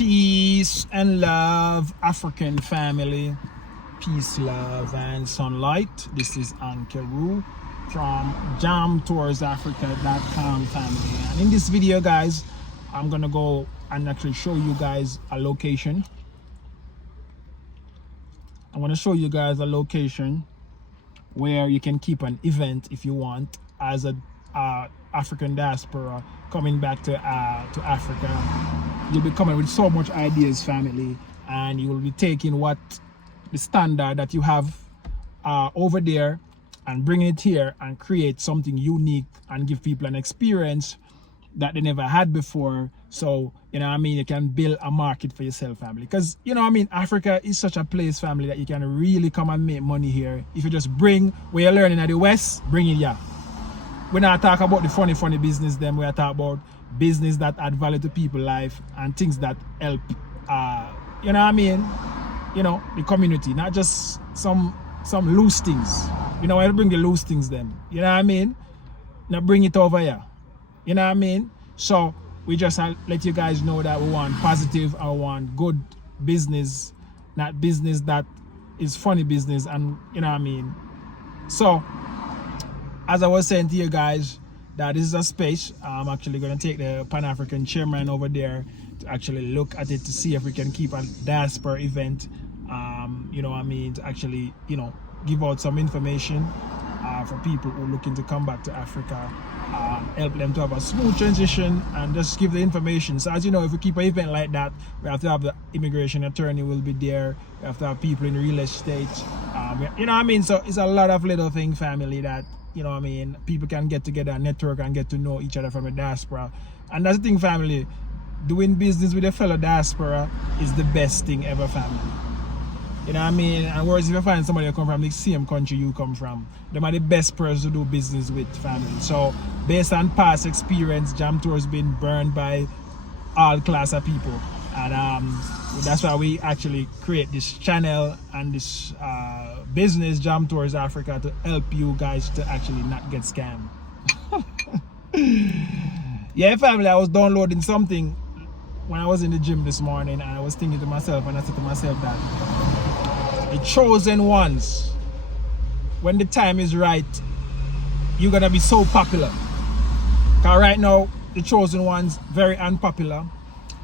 Peace and love, African family. Peace, love, and sunlight. This is Ankeru from jamtoursafrica.com family. And in this video, guys, I'm gonna go and actually show you guys a location. I'm gonna show you guys a location where you can keep an event if you want as a African diaspora coming back to Africa. You'll be coming with so much ideas, family, and you will be taking what the standard that you have over there and bringing it here and create something unique and give people an experience that they never had before. So, you know what I mean, you can build a market for yourself, family. Because, you know what I mean, Africa is such a place, family, that you can really come and make money here. If you just bring what you're learning at the West, bring it here. We're not talking about the funny business them. We're talking about business that add value to people's life and things that help, you know what I mean, you know, the community, not just some loose things. You know, I'll bring the loose things them. You know what I mean? Now bring it over here. You know what I mean? So we just let you guys know that we want positive, I want good business, not business that is funny business, and you know what I mean? So as I was saying to you guys, that this is a space. I'm actually going to take the Pan-African chairman over there to actually look at it to see if we can keep a diaspora event, you know what I mean, to actually, you know, give out some information for people who are looking to come back to Africa, help them to have a smooth transition and just give the information. So as you know, if we keep an event like that, we have to have the immigration attorney will be there, we have to have people in real estate, you know what I mean? So it's a lot of little thing, family, that, you know what I mean, people can get together, network, and get to know each other from a diaspora. And that's the thing, family, doing business with a fellow diaspora is the best thing ever, family. You know what I mean? And whereas if you find somebody who come from the same country you come from, them are the best person to do business with, family. So based on past experience, Jam Tour has been burned by all class of people. And that's why we actually create this channel and this business, Jam Tours Africa, to help you guys to actually not get scammed. Yeah, family, I was downloading something when I was in the gym this morning, and I was thinking to myself, and I said to myself that the chosen ones, when the time is right, you're gonna be so popular. Because right now, the chosen ones very unpopular,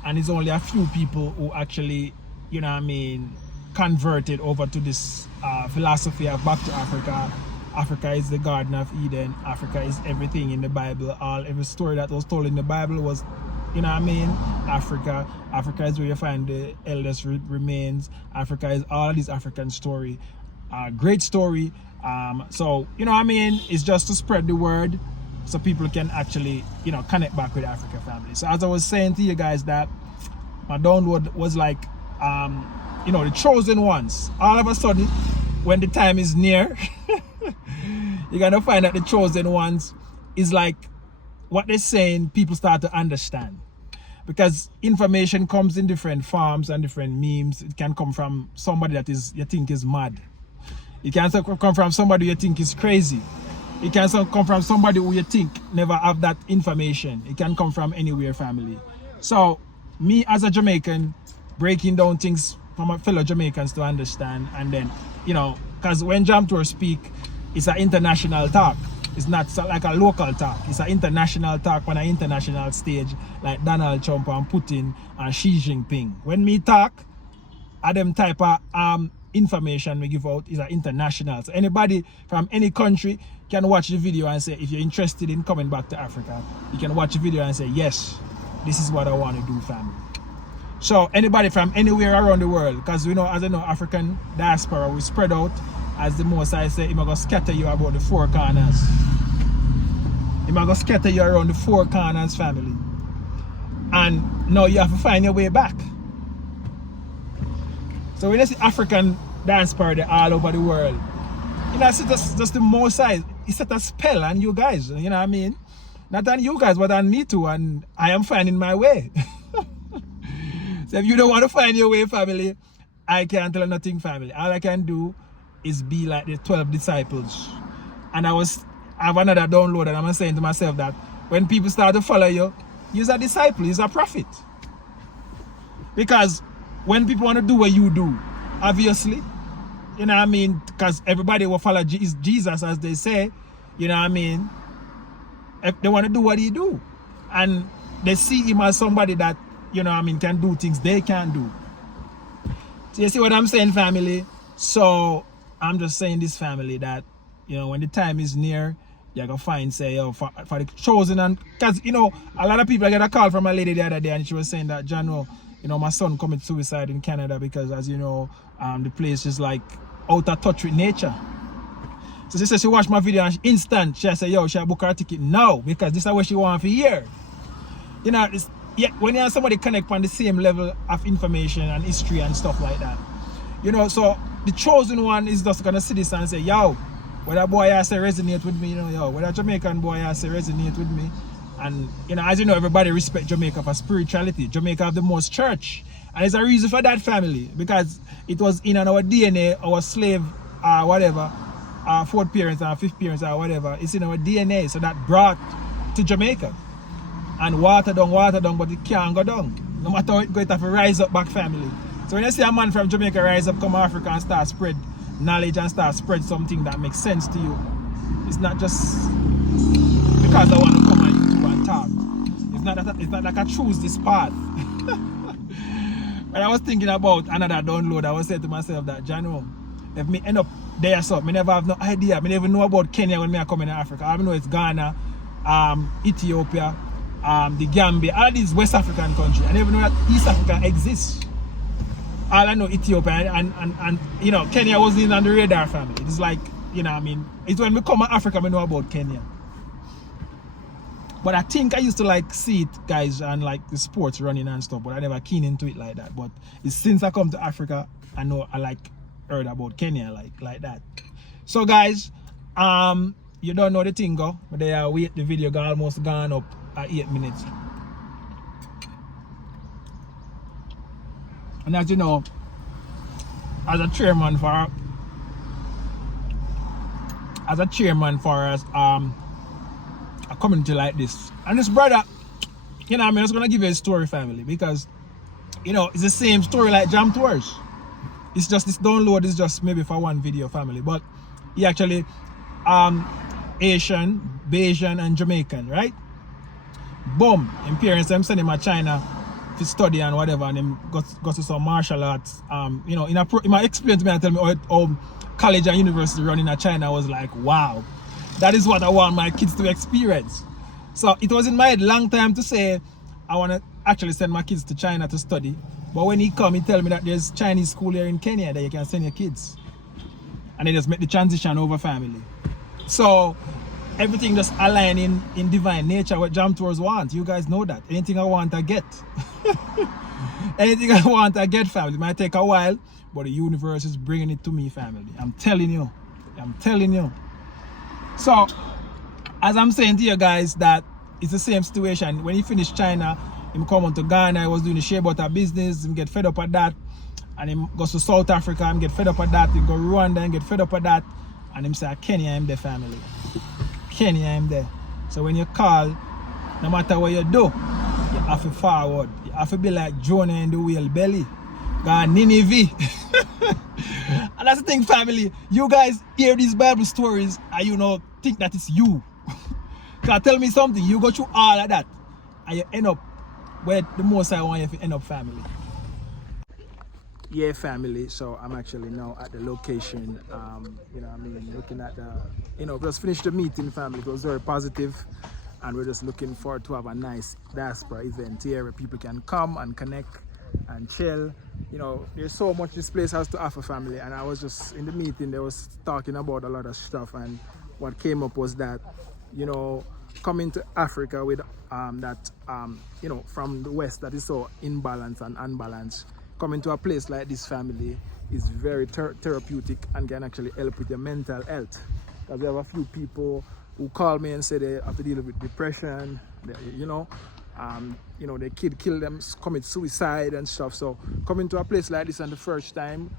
and it's only a few people who actually, you know what I mean, converted over to this philosophy of back to Africa. Africa is the Garden of Eden. Africa is everything in the Bible. Every story that was told in the Bible was, you know what I mean, Africa. Africa is where you find the eldest remains. Africa is all this African story. Great story. So, you know what I mean, it's just to spread the word so people can actually, you know, connect back with Africa, family. So as I was saying to you guys, that my download was like, you know, the chosen ones. All of a sudden, when the time is near, you're gonna find that the chosen ones is like what they're saying, people start to understand. Because information comes in different forms and different memes. It can come from somebody that you think is mad. It can come from somebody you think is crazy. It can come from somebody who you think never have that information. It can come from anywhere, family. So me as a Jamaican, breaking down things for my fellow Jamaicans to understand, and then, you know, because when Jam Tour speak, it's an international talk. It's not like a local talk. It's an international talk on an international stage, like Donald Trump and Putin and Xi Jinping. When me talk, them type of information we give out is an international. So anybody from any country can watch the video and say, if you're interested in coming back to Africa, you can watch the video and say, yes, this is what I want to do, family. So anybody from anywhere around the world, because we know, as I know, African diaspora, we spread out, as the most I say, I'm going to scatter you about the four corners. I'm going to scatter you around the four corners, family. And now you have to find your way back. So when you see African diaspora, they're all over the world. You know, it's just the most size. It's set a spell on you guys, you know what I mean? Not on you guys, but on me too, and I am finding my way. So if you don't want to find your way, family, I can't tell you nothing, family. All I can do is be like the 12 disciples. And I have another download, and I'm saying to myself that when people start to follow you, you're a disciple, you're a prophet. Because when people want to do what you do, obviously, you know what I mean? Because everybody will follow Jesus, as they say, you know what I mean? If they want to do what he do. And they see him as somebody that, you know what I mean, can do things they can't do. So you see what I'm saying, family? So I'm just saying this, family, that, you know, when the time is near, you're going to find, say, yo, for the chosen. And because, you know, a lot of people, I got a call from a lady the other day, and she was saying that, John, you know, my son committed suicide in Canada because, as you know, the place is like out of touch with nature. So she said she watched my video and instant, she said, yo, she book her ticket now because this is what she wants for a year. You know, yeah, when you have somebody connect on the same level of information and history and stuff like that, you know, so the chosen one is just gonna see this and say, yo, what that boy has to resonate with me, you know, yo, what that Jamaican boy has to resonate with me. And, you know, as you know, everybody respect Jamaica for spirituality. Jamaica have the most church. And there's a reason for that, family, because it was in our DNA, our slave, whatever, our fourth parents, our fifth parents, or whatever, it's in our DNA. So that brought to Jamaica. And water down, but it can't go down. No matter how it goes, it have to rise up back, family. So when you see a man from Jamaica rise up, come Africa and start spread knowledge and start spread something that makes sense to you, it's not just because I want to come on YouTube and talk. It's not like I choose this path. But I was thinking about another download. I was saying to myself that, Jano, if me end up there, so me never have no idea. Me never know about Kenya when me are coming to Africa. I know it's Ghana, Ethiopia, the Gambia, all these West African countries. I never know that East Africa exists. All I know Ethiopia and you know, Kenya wasn't even on the radar, family. It's like, you know what I mean? It's when we come to Africa, we know about Kenya. But I think I used to like see it, guys, and like the sports running and stuff, but I never keen into it like that. But it's since I come to Africa, I know I like heard about Kenya like that. So guys, you don't know the thing go, but they wait, the video got almost gone up at 8 minutes. And as you know, as a chairman for a community like this, and this brother, you know, I'm just gonna give you a story, family, because you know it's the same story like Jam Tours. It's just this download is just maybe for one video, family, but he actually Asian, Bayesian, and Jamaican, right? Boom, his parents them send him to China to study and whatever, and him got to some martial arts. You know, he might explain to me and tell me how college and university running in China. I was like, wow, that is what I want my kids to experience. So it was in my head long time to say I want to actually send my kids to China to study. But when he come, he tell me that there's Chinese school here in Kenya that you can send your kids. And they just make the transition over, family. So everything just align in divine nature, what Jam Tours want. You guys know that. Anything I want, I get. Anything I want, I get, family. It might take a while, but the universe is bringing it to me, family. I'm telling you. So, as I'm saying to you guys, that it's the same situation. When he finished China, he come on to Ghana, he was doing the shea butter business, he get fed up at that. And he goes to South Africa and get fed up at that. He go to Rwanda and get fed up at that. And him say, Kenya, I'm there, family. Kenya, I'm there. So when you call, no matter what you do, you have to forward. You have to be like Jonah in the whale belly. God, Nineveh. And that's the thing, family. You guys hear these Bible stories and you know, think that it's you. Because tell me something, you go through all of that and you end up where the most I want you to end up, family. Yeah, family, so I'm actually now at the location, you know what I mean, looking at the, you know, just finished the meeting, family. It was very positive, and we're just looking forward to have a nice diaspora event here where people can come and connect and chill. You know, there's so much this place has to offer, family, and I was just in the meeting, they was talking about a lot of stuff, and what came up was that, you know, coming to Africa with that, you know, from the West that is so imbalanced and unbalanced, coming to a place like this, family, is very therapeutic and can actually help with your mental health. Because we have a few people who call me and say they have to deal with depression, you know, their kid killed them, commit suicide and stuff. So coming to a place like this and the first time,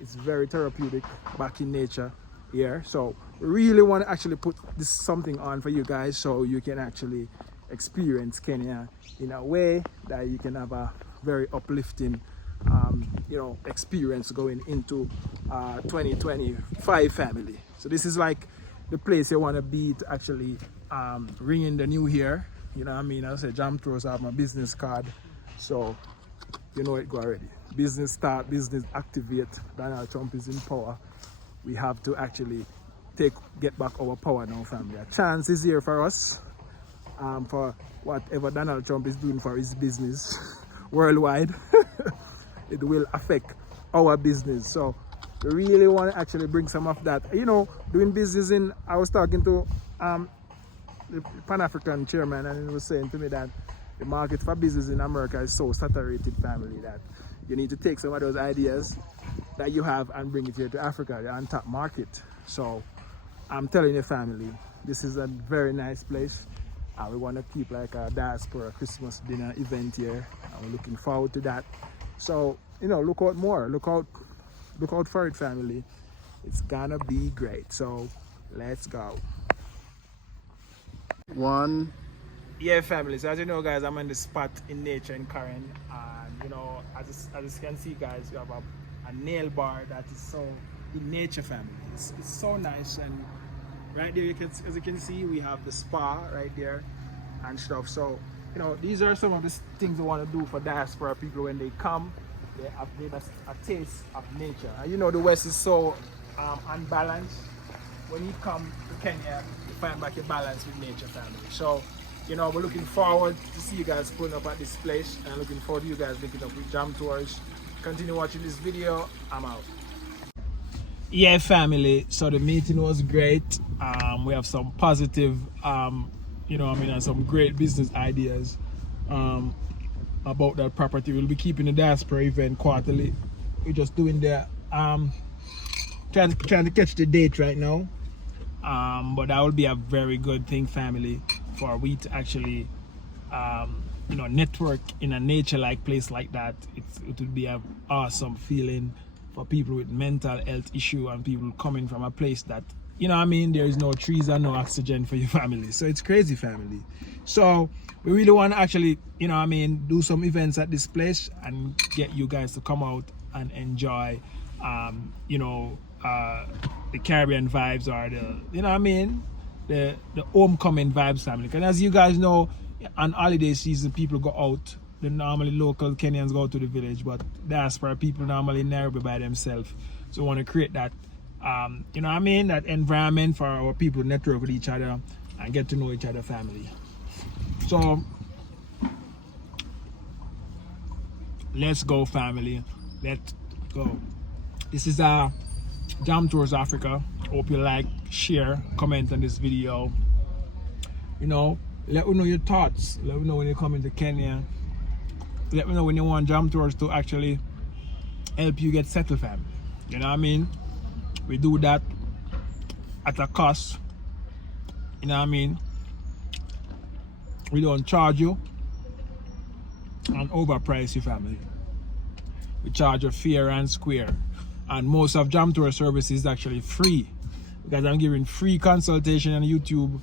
it's very therapeutic back in nature here. So we really want to actually put this something on for you guys so you can actually, experience Kenya in a way that you can have a very uplifting experience going into 2025 family. So this is like the place you want to be to actually ring in the new year. You know what I mean? I say Jam Tours, I have my business card, so you know it go already. Business start, business activate. Donald Trump is in power. We have to actually get back our power now, family. A chance is here for us, for whatever Donald Trump is doing for his business worldwide. It will affect our business. So we really want to actually bring some of that. You know, doing business in, I was talking to the Pan-African chairman, and he was saying to me that the market for business in America is so saturated, family, that you need to take some of those ideas that you have and bring it here to Africa, the untapped market. So I'm telling you, family, this is a very nice place. We want to keep like a diaspora Christmas dinner event here, and we're looking forward to that. So, you know, look out more, look out for it, family. It's gonna be great. So let's go. Yeah, family, so as you know, guys, I'm on the spot in nature in Karen, and you know, as you can see, guys, we have a nail bar that is so in nature, family. It's so nice, and right there, as you can see, we have the spa right there and stuff. So, you know, these are some of the things we want to do for diaspora people when they come. They have a taste of nature. And you know, the West is so unbalanced. When you come to Kenya, you find back your balance with nature, family. So, you know, we're looking forward to see you guys pulling up at this place, and looking forward to you guys linking up with Jam Tours. Continue watching this video. I'm out. Yeah, family, so the meeting was great. We have some positive and some great business ideas about that property. We'll be keeping the diaspora event quarterly. We're just doing the trying to catch the date right now, but that will be a very good thing, family, for we to actually network in a nature-like place like that. It would be an awesome feeling for people with mental health issue and people coming from a place that, you know what I mean, there is no trees and no oxygen for your family. So it's crazy, family. So we really want to actually, you know what I mean, do some events at this place and get you guys to come out and enjoy the Caribbean vibes, or the, you know what I mean, the homecoming vibes, family. Because as you guys know, on holiday season, people go out. The normally local Kenyans go to the village, but diaspora people normally in Nairobi by themselves. So we want to create that, you know what I mean, that environment for our people to network with each other and get to know each other, family. So let's go, family. Let's go. This is Jam Tours Africa. Hope you like, share, comment on this video. You know, let me know your thoughts. Let me know when you come into Kenya. Let me know when you want Jam Tours to actually help you get settled, family. You know what I mean? We do that at a cost. You know what I mean? We don't charge you and overprice you, family. We charge you fair and square. And most of Jam Tour service is actually free, because I'm giving free consultation on YouTube